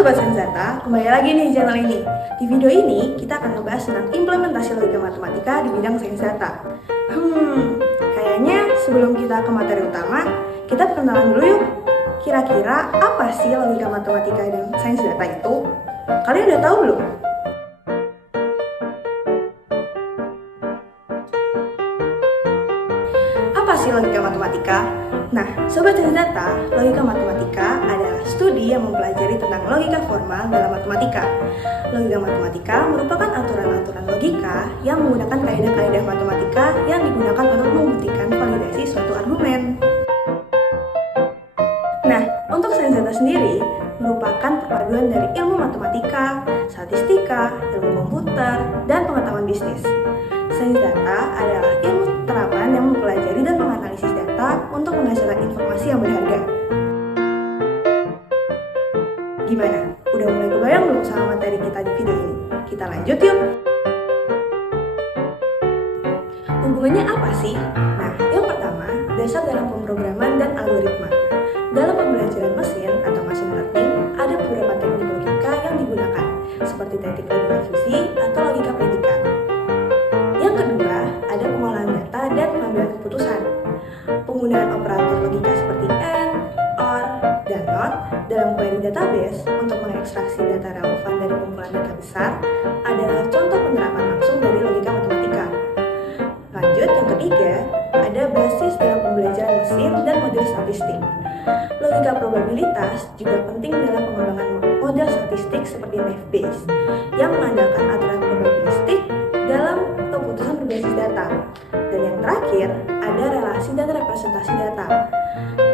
Sobat Sensata, kembali lagi nih di channel ini. Di video ini, kita akan ngebahas tentang implementasi logika matematika di bidang sains data. Kayaknya sebelum kita ke materi utama, kita perkenalan dulu yuk. Kira-kira apa sih logika matematika dan sains data itu? Kalian udah tahu belum? Apa sih logika matematika? Nah, Sobat Sains Data, logika matematika adalah studi yang mempelajari tentang logika formal dalam matematika. Logika matematika merupakan aturan-aturan logika yang menggunakan kaidah-kaidah matematika yang digunakan untuk membuktikan validasi suatu argumen. Nah, untuk sains data sendiri merupakan perpaduan dari ilmu matematika, statistika, ilmu komputer, dan pengetahuan bisnis. Sains data adalah ilmu terapan yang mempelajari dan menganalisis data untuk menghasilkan informasi yang berharga. Gimana? Udah mulai kebayang belum sama materi kita di video ini? Kita lanjut yuk! Hubungannya apa sih? Nah, yang pertama, dasar dalam pemrograman dan algoritma. Dalam pembelajaran mesin atau machine learning, ada beberapa teknik logika yang digunakan, seperti teknik logika fusi atau logika predikat. Yang kedua, ada pengolahan data dan pengambilan keputusan. Penggunaan operator logika seperti AND, OR, dan NOT dalam query database untuk mengekstraksi data relevan dari kumpulan data besar adalah contoh penerapan langsung dari logika matematika. Lanjut, yang ketiga, ada basis dalam pembelajaran mesin dan model statistik. Logika probabilitas juga penting dalam pengembangan model statistik seperti Naive-Bayes yang mengandalkan aturan probabilistik dalam keputusan berbasis data. Dan yang terakhir, ada relasi dan representasi data.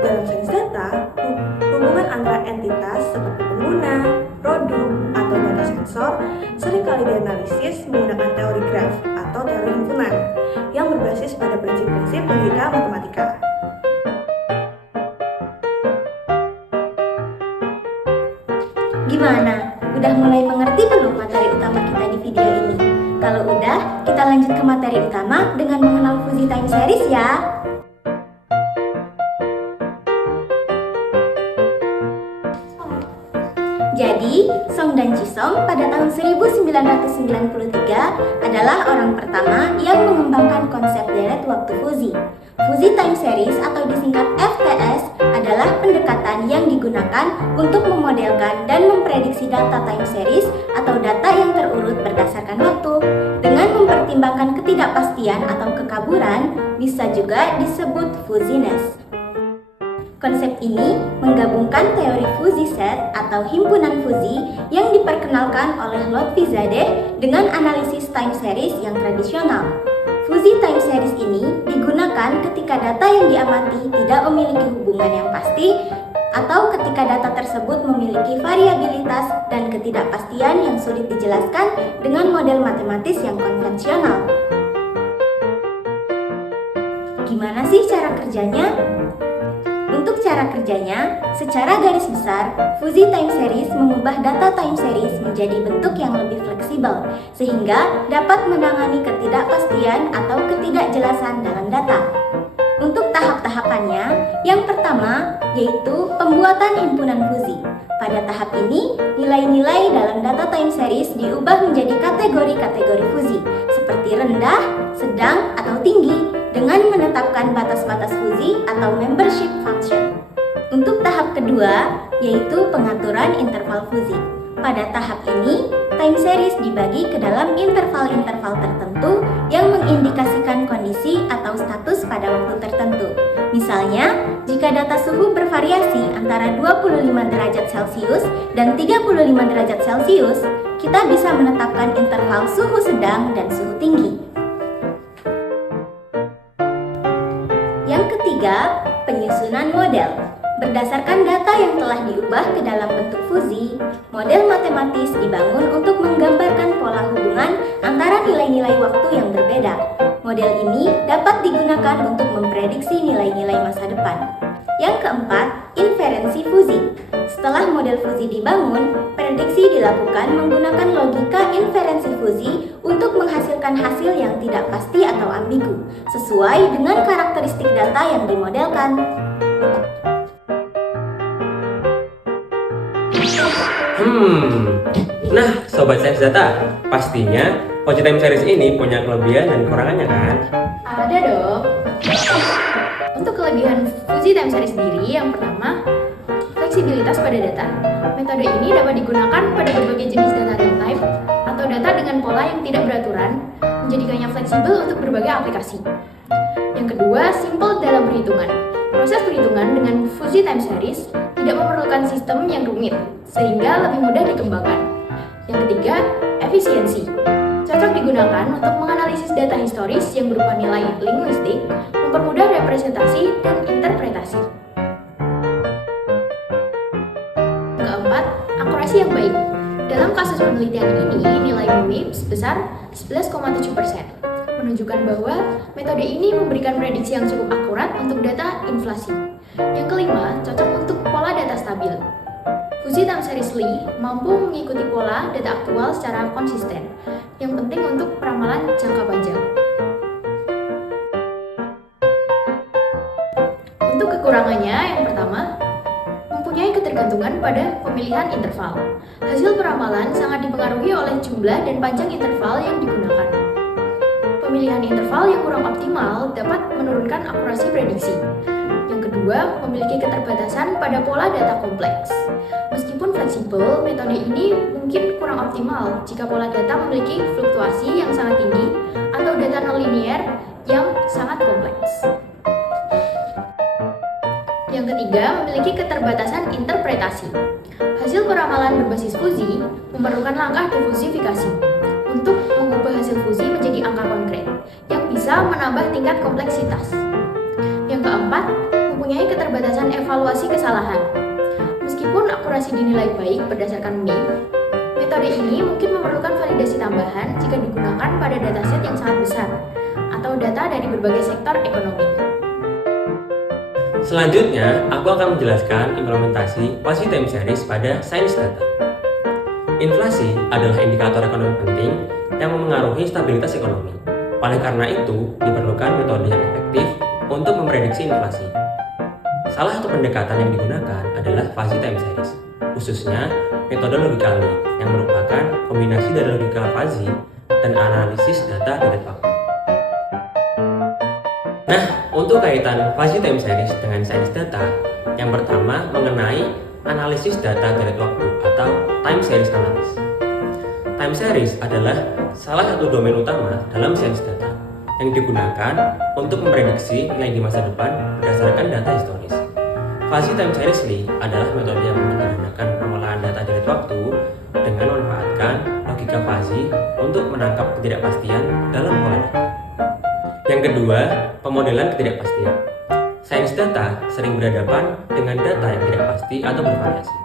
Dalam sains data, hubungan antara entitas seperti pengguna, produk, atau data sensor seringkali dianalisis menggunakan teori graf atau teori himpunan yang berbasis pada prinsip-prinsip logika matematika. Gimana? Udah mulai mengerti belum materi utama kita di video ini? Kalau udah, kita lanjut ke materi utama dengan mengenal fuzzy time series ya. Jadi, Song dan Chi-song pada tahun 1993 adalah orang pertama yang mengembangkan konsep deret waktu fuzzy. Fuzzy time series atau disingkat FTS adalah pendekatan yang digunakan untuk memodelkan dan memprediksi data time series atau data yang terurut berdasarkan waktu. Dengan mempertimbangkan ketidakpastian atau kekaburan, bisa juga disebut fuzziness. Konsep ini menggabungkan teori fuzzy set atau himpunan fuzzy yang diperkenalkan oleh Lotfizadeh dengan analisis time series yang tradisional. Fuzzy time series ini digunakan ketika data yang diamati tidak memiliki hubungan yang pasti atau ketika data tersebut memiliki variabilitas dan ketidakpastian yang sulit dijelaskan dengan model matematis yang konvensional. Gimana sih cara kerjanya? Untuk cara kerjanya, secara garis besar, fuzzy time series mengubah data time series menjadi bentuk yang lebih fleksibel, sehingga dapat menangani ketidakpastian atau ketidakjelasan dalam data. Untuk tahap-tahapannya, yang pertama yaitu pembuatan himpunan fuzzy. Pada tahap ini, nilai-nilai dalam data time series diubah menjadi kategori-kategori fuzzy, seperti rendah, sedang, atau tinggi, dengan menetapkan batas-batas fuzzy atau membership function. Untuk tahap kedua, yaitu pengaturan interval fuzzy. Pada tahap ini, time series dibagi ke dalam interval-interval tertentu yang mengindikasikan kondisi atau status pada waktu tertentu. Misalnya, jika data suhu bervariasi antara 25 derajat Celcius dan 35 derajat Celcius, kita bisa menetapkan interval suhu sedang dan suhu tinggi. Yang ketiga, penyusunan model. Berdasarkan data yang telah diubah ke dalam bentuk fuzzy, model matematis dibangun untuk menggambarkan pola hubungan antara nilai-nilai waktu yang berbeda. Model ini dapat digunakan untuk memprediksi nilai-nilai masa depan. Yang keempat, inferensi fuzzy. Setelah model fuzzy dibangun, prediksi dilakukan menggunakan logika inferensi fuzzy untuk menghasilkan hasil yang tidak pasti atau ambigu, sesuai dengan karakteristik data yang dimodelkan. Nah, Sobat Sains Data, pastinya Fuzzy Time Series ini punya kelebihan dan kekurangannya kan? Ada dong. Untuk kelebihan Fuzzy Time Series sendiri, yang pertama, fleksibilitas pada data. Metode ini dapat digunakan pada berbagai jenis data real time atau data dengan pola yang tidak beraturan, menjadikannya fleksibel untuk berbagai aplikasi. Yang kedua, simple dalam perhitungan. Proses perhitungan dengan Fuzzy Time Series tidak memerlukan sistem yang rumit, sehingga lebih mudah dikembangkan. Yang ketiga, efisiensi. Cocok digunakan untuk menganalisis data historis yang berupa nilai linguistik, mempermudah representasi dan interpretasi. Keempat, akurasi yang baik. Dalam kasus penelitian ini, nilai MIP sebesar 11,7%, menunjukkan bahwa metode ini memberikan prediksi yang cukup akurat untuk data inflasi. Yang kelima, cocok untuk pola data stabil. Fuzzy Time Series Lee mampu mengikuti pola data aktual secara konsisten, yang penting untuk peramalan jangka panjang. Untuk kekurangannya, yang pertama, mempunyai ketergantungan pada pemilihan interval. Hasil peramalan sangat dipengaruhi oleh jumlah dan panjang interval yang digunakan. Pemilihan interval yang kurang optimal dapat menurunkan akurasi prediksi. Yang kedua, memiliki keterbatasan pada pola data kompleks. Meskipun fleksibel, metode ini mungkin kurang optimal jika pola data memiliki fluktuasi yang sangat tinggi atau data non-linear yang sangat kompleks. Yang ketiga, memiliki keterbatasan interpretasi. Hasil peramalan berbasis fuzzy memerlukan langkah difusifikasi untuk mengubah hasil fuzzy menjadi angka konkret yang bisa menambah tingkat kompleksitas. Yang keempat, mempunyai keterbatasan evaluasi kesalahan. Meskipun akurasi dinilai baik berdasarkan MIP, metode ini mungkin memerlukan validasi tambahan jika digunakan pada dataset yang sangat besar atau data dari berbagai sektor ekonomi. Selanjutnya, aku akan menjelaskan implementasi Fuzzy Time Series pada sains data. Inflasi adalah indikator ekonomi penting yang memengaruhi stabilitas ekonomi. Oleh karena itu, diperlukan metode yang efektif untuk memprediksi inflasi. Salah satu pendekatan yang digunakan adalah Fuzzy Time Series, khususnya metode logika Lee yang merupakan kombinasi dari logika fuzzy dan analisis data dari waktu. Nah, untuk kaitan Fuzzy Time Series dengan sains data, yang pertama mengenai analisis data dari waktu atau time series analysis. Time series adalah salah satu domain utama dalam sains data yang digunakan untuk memprediksi nilai di masa depan berdasarkan data historis. Fuzzy Time Series Lee adalah metode yang menyederhanakan pengolahan data dari waktu dengan memanfaatkan logika fuzzy untuk menangkap ketidakpastian dalam pola data. Yang kedua, pemodelan ketidakpastian. Sains data sering berhadapan dengan data yang tidak pasti atau bervariasi.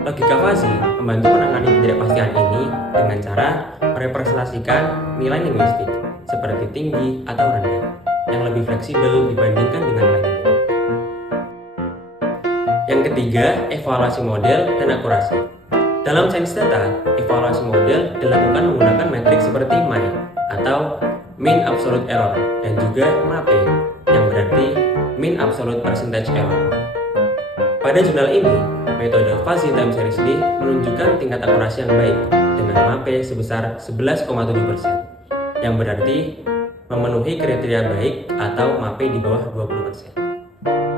Logika fuzzy membantu menangani ketidakpastian ini dengan cara merepresentasikan nilai linguistik seperti tinggi atau rendah yang lebih fleksibel dibandingkan dengan nilai nilai. Yang ketiga, evaluasi model dan akurasi. Dalam sains data, evaluasi model dilakukan menggunakan metrik seperti MAE atau Mean Absolute Error dan juga MAPE yang berarti Mean Absolute Percentage Error. Pada jurnal ini, metode Fuzzy Time Series Lee menunjukkan tingkat akurasi yang baik dengan MAPE sebesar 11,7%, yang berarti memenuhi kriteria baik atau MAPE di bawah 20%.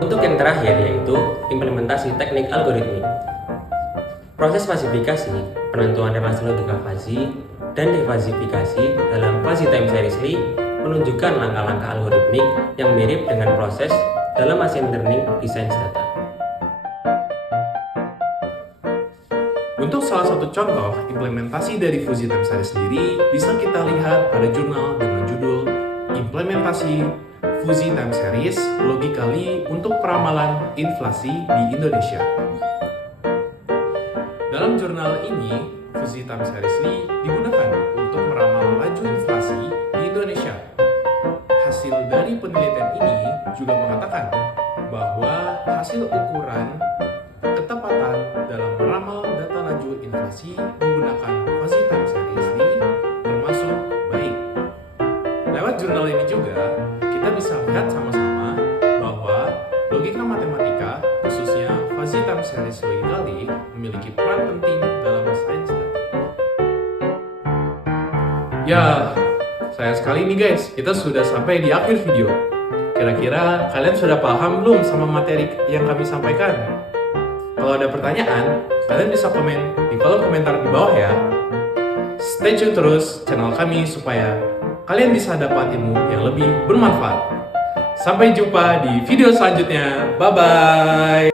Untuk yang terakhir yaitu implementasi teknik algoritmik. Proses falsifikasi, penentuan relasi logika fuzzy, dan defalsifikasi dalam Fuzzy Time Series Lee menunjukkan langkah-langkah algoritmik yang mirip dengan proses dalam machine learning di sains data. Untuk salah satu contoh implementasi dari Fuzzy Time Series sendiri bisa kita lihat pada jurnal dengan judul Implementasi Fuzzy Time Series Logika Lee untuk Peramalan Inflasi di Indonesia. Dalam jurnal ini, Fuzzy Time Series Lee digunakan untuk meramal laju inflasi di Indonesia. Hasil dari penelitian ini juga mengatakan bahwa hasil ukuran ketepatan dalam meramal data laju inflasi menggunakan Fuzzy Time Series Lee termasuk baik. Lewat jurnal ini juga, kita bisa lihat sama-sama bahwa logika matematika, khususnya Fuzzy Time Series Logically memiliki peran penting dalam sains data. Ya, sayang sekali nih guys, kita sudah sampai di akhir video. Kira-kira kalian sudah paham belum sama materi yang kami sampaikan? Kalau ada pertanyaan, kalian bisa komen di kolom komentar di bawah ya. Stay tune terus channel kami supaya kalian bisa dapat ilmu yang lebih bermanfaat. Sampai jumpa di video selanjutnya. Bye-bye.